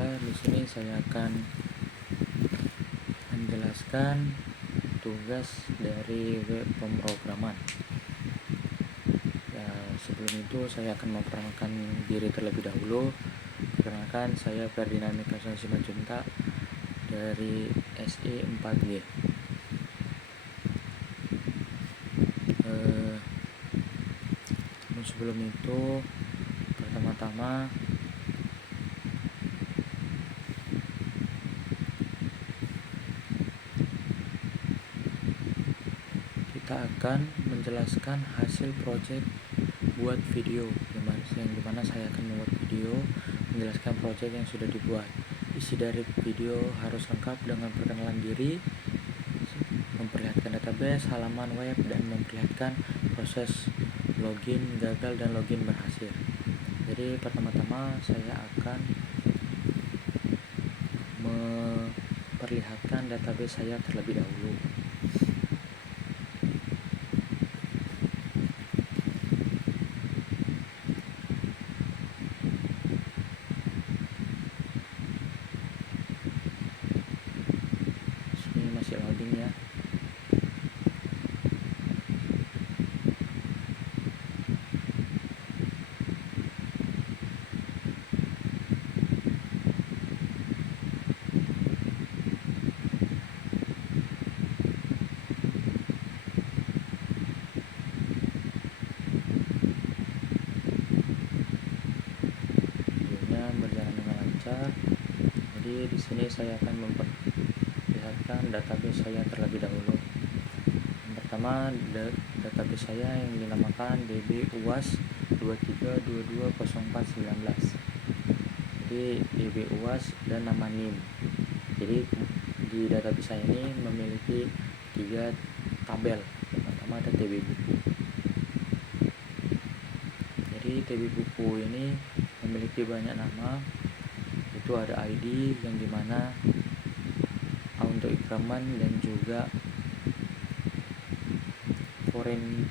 Baiklah, di sini saya akan menjelaskan tugas dari web pemrograman. Ya, sebelum itu saya akan memperkenalkan diri terlebih dahulu. Perkenalkan, saya Ferdinand Mikasa Simanjuntak dari SI 4G. Sebelum itu, pertama-tama kita akan menjelaskan hasil project buat video, yang dimana saya akan membuat video menjelaskan project yang sudah dibuat. Isi dari video harus lengkap dengan perkenalan diri, memperlihatkan database, halaman web, dan memperlihatkan proses login gagal dan login berhasil. Jadi pertama-tama saya akan memperlihatkan database saya terlebih dahulu. Ini masih loading ya. Berjalan dengan lancar. Jadi di sini saya akan memperlihatkan database saya terlebih dahulu. Yang pertama, database saya yang dinamakan DB UAS 23220419. Jadi DB UAS dan nama NIM. Jadi di database saya ini memiliki 3 tabel. Yang pertama ada TB buku. Jadi TB buku ini memiliki banyak nama. Itu ada ID yang dimana auto increment dan juga foreign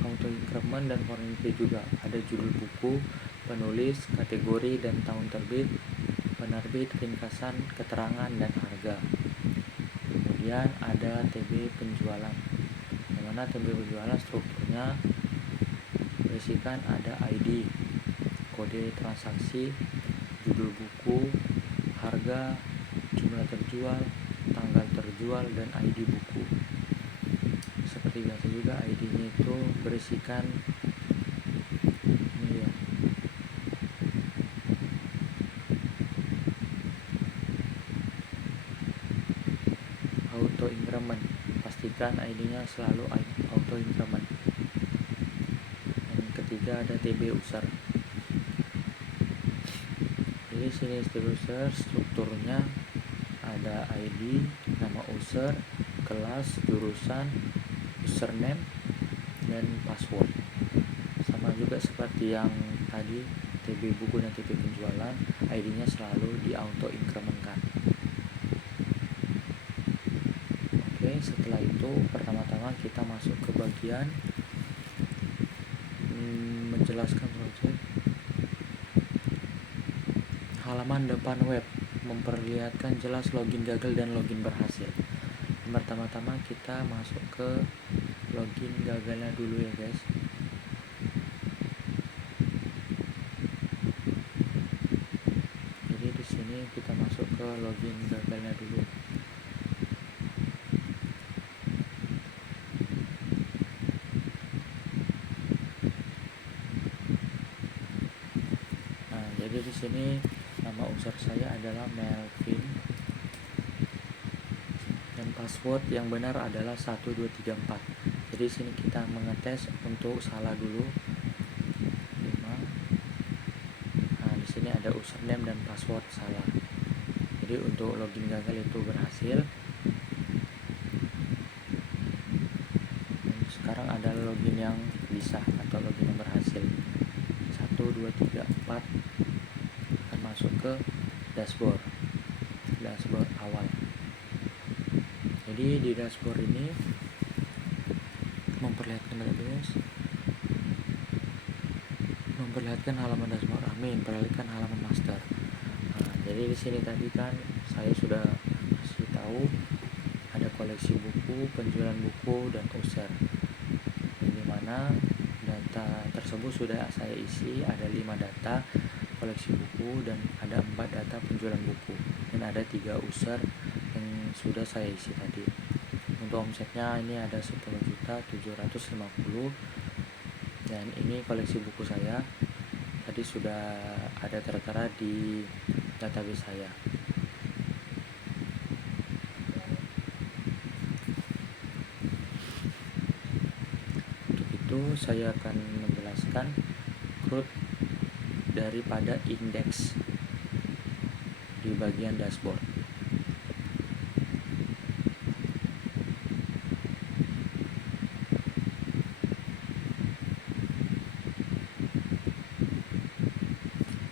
auto increment dan foreign key juga. Ada judul buku, penulis, kategori dan tahun terbit, penerbit, ringkasan, keterangan dan harga. Kemudian ada TB penjualan, yang mana TB penjualan strukturnya berisikan ada ID, kode transaksi, judul buku, harga, jumlah terjual, tanggal terjual, dan ID buku. Seperti biasa juga ID-nya itu berisikan ini ya, auto increment. Pastikan ID-nya selalu auto increment. Yang ketiga ada TB user. Jadi sini TB user strukturnya ada ID, nama user, kelas, jurusan, username, dan password. Sama juga seperti yang tadi TB buku dan TB penjualan, ID-nya selalu di auto incrementkan. Oke, setelah itu pertama-tama kita masuk ke bagian menjelaskan project. Halaman depan web memperlihatkan jelas login gagal dan login berhasil. Pertama-tama kita masuk ke login gagalnya dulu ya guys. Jadi di sini kita masuk ke login gagalnya dulu. Nah, jadi di sini nama user saya adalah Melvin dan password yang benar adalah 1234. Jadi sini kita mengetes untuk salah dulu. 5. Nah, di sini ada username dan password salah. Jadi untuk login gagal itu berhasil. Dan sekarang ada login yang bisa atau login yang berhasil. 1 2 3 4 akan masuk ke dashboard awal. Jadi di dashboard ini memperlihatkan Perlihatkan halaman dashboard. Amin. Perlihatkan halaman master. Nah, jadi di sini tadi kan saya sudah kasih tahu ada koleksi buku, penjualan buku, dan user. Yang dimana data tersebut sudah saya isi, ada 5 data koleksi buku dan ada 4 data penjualan buku, dan ada 3 user yang sudah saya isi tadi. Untuk omsetnya ini ada 10.750.000, dan ini koleksi buku saya tadi sudah ada tertera di database saya. Untuk itu saya akan menjelaskan growth daripada indeks di bagian dashboard.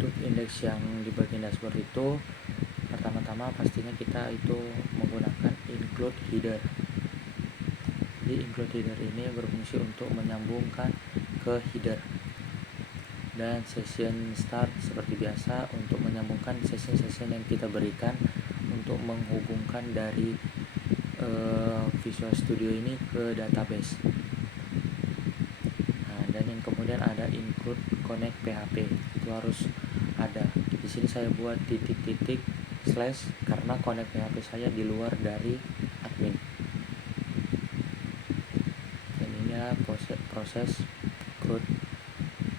Untuk indeks yang di bagian dashboard itu, pertama-tama pastinya kita itu menggunakan include header. Jadi include header ini berfungsi untuk menyambungkan ke header, dan session start seperti biasa untuk menyambungkan session-session yang kita berikan untuk menghubungkan dari Visual Studio ini ke database. Nah, dan yang kemudian ada include connect PHP, itu harus ada. Di sini saya buat titik-titik slash karena connect PHP saya di luar dari admin. Dan ini adalah proses growth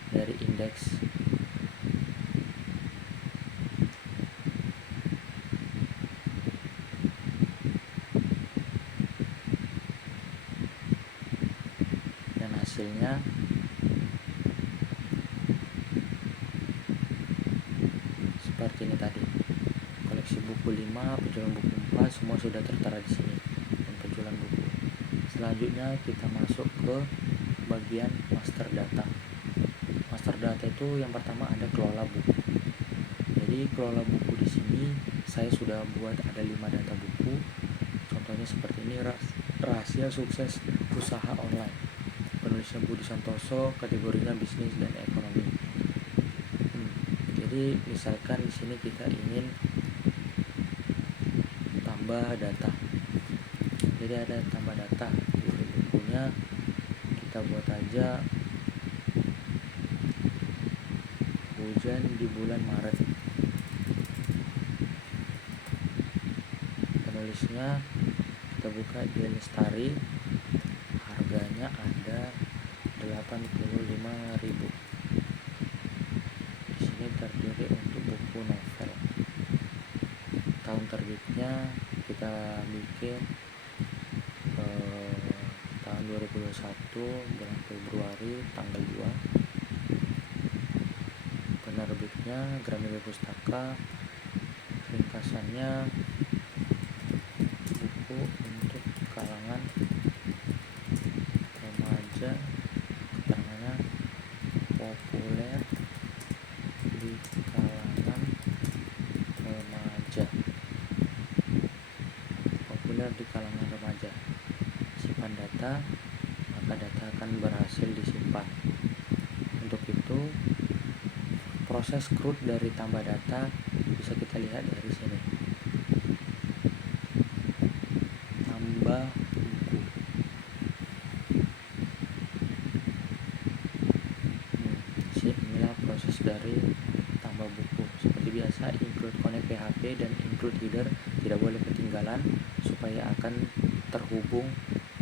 dari indeks. Dan hasilnya seperti ini tadi. Koleksi buku 5, penjualan buku 4, semua sudah tertera di sini. Dan penjualan buku. Selanjutnya kita masuk ke bagian master data. Master data itu yang pertama ada kelola buku. Jadi kelola buku di sini saya sudah buat ada 5 data buku. Contohnya seperti ini, rahasia sukses usaha online. Penulisnya Budi Santoso, kategorinya bisnis dan ekonomi. Jadi misalkan di sini kita ingin tambah data. Jadi ada tambah data di bukunya, kita buat aja hujan di bulan Maret. Penulisnya kita buka di Lestari, harganya ada 85.000. Di sini terdiri untuk buku novel. Tahun terbitnya kita bikin tahun 2021 bulan Februari tanggal 2. Penerbitnya Gramedia Pustaka. Ringkasannya buku untuk kalangan remaja, keterangannya populer di kalangan remaja. Populer di kalangan remaja. Simpan data, maka data akan berhasil disimpan. Untuk itu proses growth dari tambah data bisa kita lihat dari sini. Tambah buku. Inilah proses dari tambah buku. Seperti biasa, include connect PHP dan include header tidak boleh ketinggalan supaya akan terhubung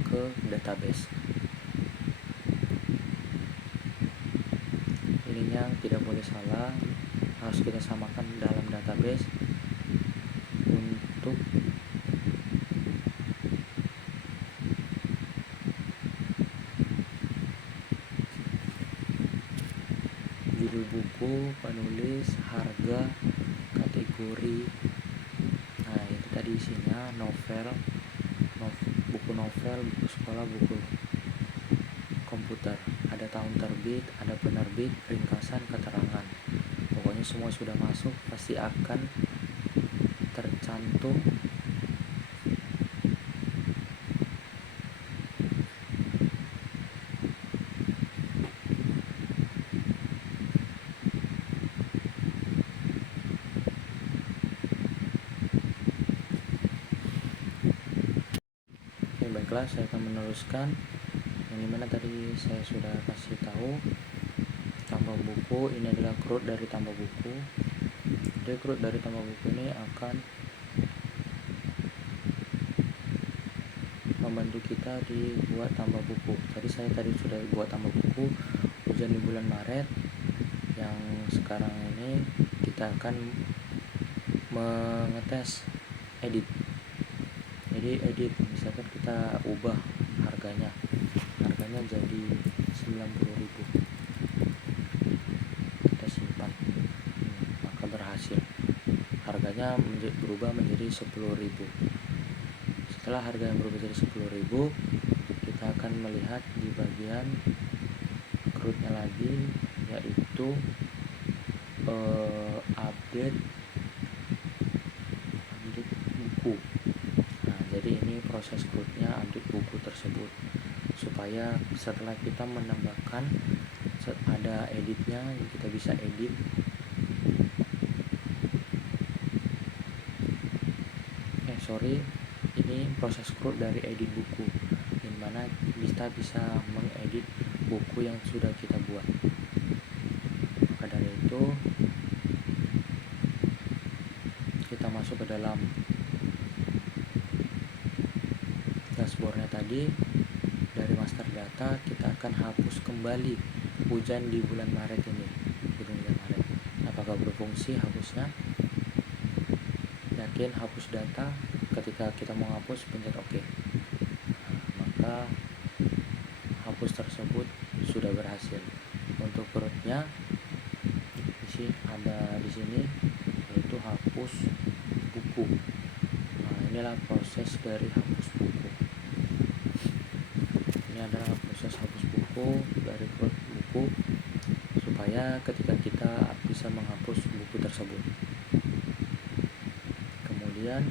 ke database. Ininya tidak boleh salah, harus kita samakan dalam database. Untuk judul buku, penulis, harga, kategori. Nah, itu tadi isinya novel, buku novel, buku sekolah, buku komputer. Ada tahun terbit, ada penerbit, ringkasan, keterangan. Pokoknya semua sudah masuk, pasti akan tercantum Setelah saya akan meneruskan yang dimana tadi saya sudah kasih tahu tambah buku ini adalah CRUD dari tambah buku. Jadi CRUD dari tambah buku ini akan membantu kita dibuat tambah buku. Jadi saya tadi sudah buat tambah buku ujian di bulan Maret. Yang sekarang ini kita akan mengetes edit. Jadi edit misalkan kita ubah harganya jadi 90.000, kita simpan, maka berhasil, harganya berubah menjadi 10.000. Setelah harga yang berubah menjadi 10.000, kita akan melihat di bagian CRUD-nya lagi, yaitu update buku. Nah, jadi ini proses CRUD-nya, update buku tersebut, supaya setelah kita menambahkan ada editnya, kita bisa edit. Ini proses CRUD dari edit buku, dimana kita bisa mengedit buku yang sudah kita buat. Maka dari itu kita masuk ke dalam dashboardnya tadi. Dari master data kita akan hapus kembali ujian di bulan Maret ini, Apakah berfungsi hapusnya? Yakin hapus data. Ketika kita mau hapus, pencet OK. Maka hapus tersebut sudah berhasil. Untuk CRUD-nya ada di sini, yaitu hapus buku. Nah, inilah proses dari hapus buku. Ini adalah proses hapus buku dari CRUD buku, supaya ketika kita bisa menghapus buku tersebut. Kemudian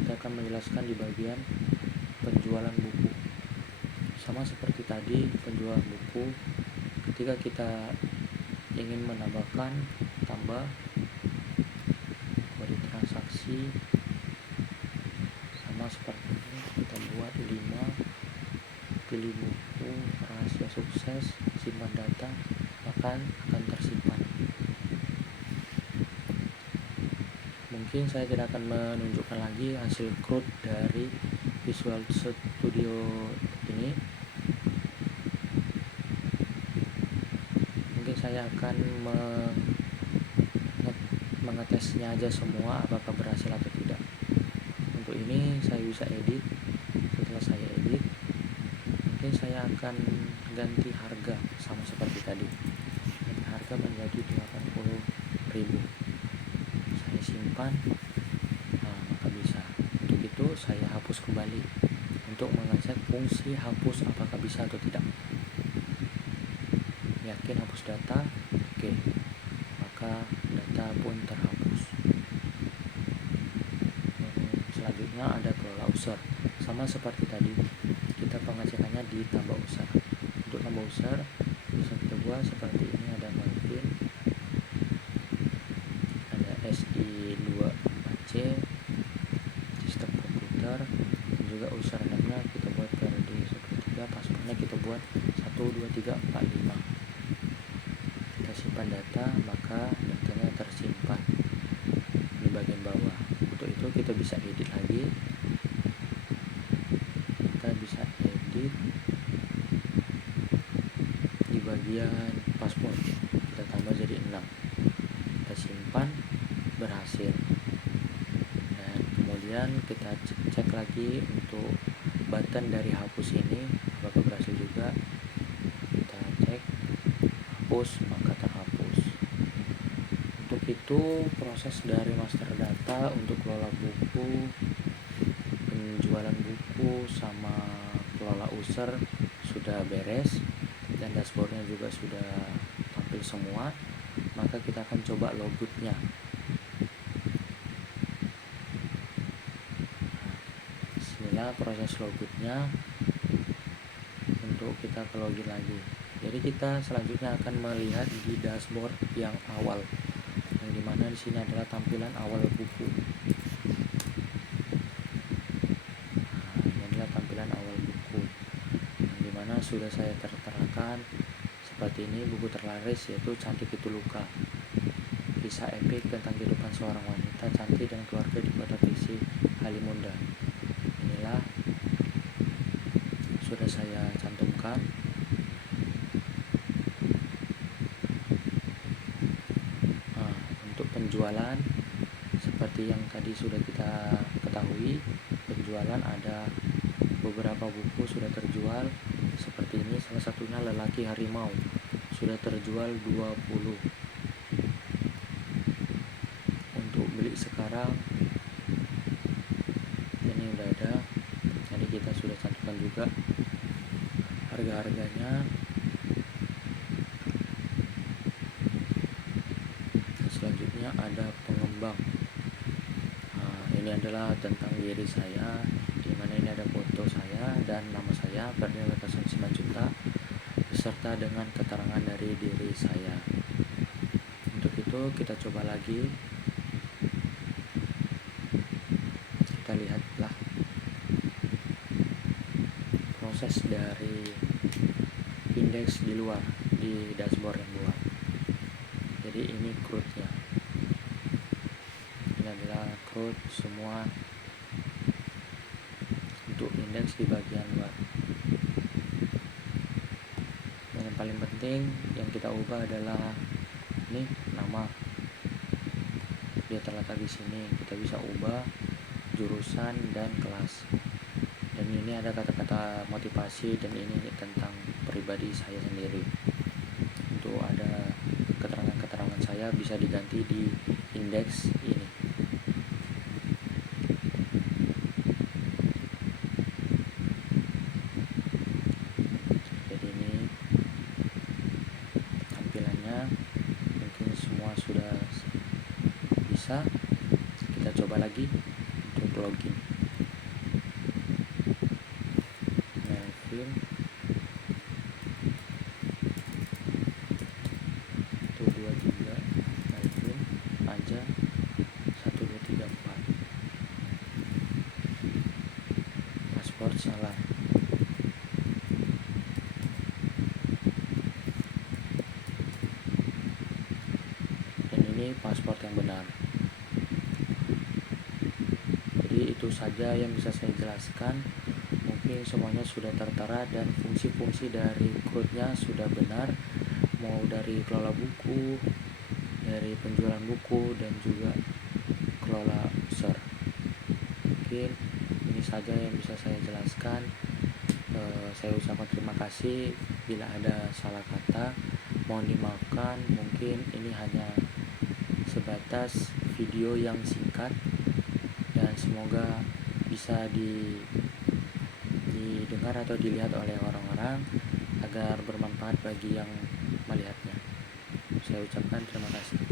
kita akan menjelaskan di bagian penjualan buku. Sama seperti tadi, penjualan buku, ketika kita ingin menambahkan tambah kode transaksi, sama seperti ini, kita buat 5, pilih buku, rahasia sukses, simpan data, maka akan tersimpan. Mungkin saya tidak akan menunjukkan lagi hasil CRUD dari Visual Studio ini. Mungkin saya akan mengetesnya aja semua, apakah berhasil atau tidak. Untuk ini saya bisa edit. Setelah saya edit, mungkin saya akan ganti harga sama seperti tadi. Ganti harga menjadi 80.000. Saya simpan. Nah, maka bisa. Untuk itu saya hapus kembali untuk mengecek fungsi hapus apakah bisa atau tidak. Yakin hapus data, oke, maka data pun terhapus. Selanjutnya ada kelola user. Sama seperti tadi, kita pengecekannya di tambah user. Untuk tambah user bisa kita buat seperti ini, ada Melvin, ada SI24C, sistem komputer, juga username-nya kita buat PRD13, passwordnya kita buat 12345. Kita simpan data, maka datanya tersimpan di bagian bawah. Untuk itu kita bisa edit lagi. Kita bisa edit di bagian password, kita tambah jadi 6. Kita simpan, berhasil. Dan kemudian kita cek lagi untuk button dari hapus ini apakah berhasil juga. Kita cek hapus, maka terhapus. Untuk itu proses dari master data untuk kelola buku, penjualan buku, sama kelola user sudah beres, dan dashboardnya juga sudah tampil semua. Maka kita akan coba logbooknya. Bismillah, proses logbooknya. Untuk kita ke login lagi. Jadi kita selanjutnya akan melihat di dashboard yang awal, yang dimana di sini adalah tampilan awal buku. sudah saya terterakan seperti ini. Buku terlaris yaitu Cantik Itu Luka, kisah epik tentang kehidupan seorang wanita cantik dan keluarga di kota fiksi Halimunda. Inilah sudah saya cantumkan. Untuk penjualan seperti yang tadi sudah kita ketahui, penjualan ada beberapa buku sudah terjual seperti ini. Salah satunya Lelaki Harimau sudah terjual 20. Untuk beli sekarang ini udah ada, jadi kita sudah cantumkan juga harga-harganya. Selanjutnya ada Pengembang. Ini adalah tentang diri saya, dimana ini ada foto saya dan nama saya bernilai 9 juta beserta dengan keterangan dari diri saya. Untuk itu kita coba lagi, kita lihatlah proses dari indeks di luar, di dashboard yang luar. Jadi ini CRUD-nya, ini adalah CRUD semua untuk indeks di bagian luar. Dan yang paling penting yang kita ubah adalah ini nama, dia terletak di sini. Kita bisa ubah jurusan dan kelas. Dan ini ada kata-kata motivasi, dan ini tentang pribadi saya sendiri. Untuk ada keterangan-keterangan saya bisa diganti di indeks ini. Jadi ini tampilannya, mungkin semua sudah bisa. Kita coba lagi untuk login. Melvin 123, Melvin aja 1234. Paspor salah. Dan ini paspor yang benar. Jadi itu saja yang bisa saya jelaskan. Mungkin semuanya sudah tertera dan fungsi-fungsi dari CRUD-nya sudah benar, mau dari kelola buku, dari penjualan buku, dan juga kelola user. Mungkin ini saja yang bisa saya jelaskan. Saya ucapkan terima kasih bila ada salah kata, mohon dimaafkan. Mungkin ini hanya sebatas video yang singkat, dan semoga bisa didengar atau dilihat oleh orang-orang agar bermanfaat bagi yang melihatnya. Saya ucapkan terima kasih.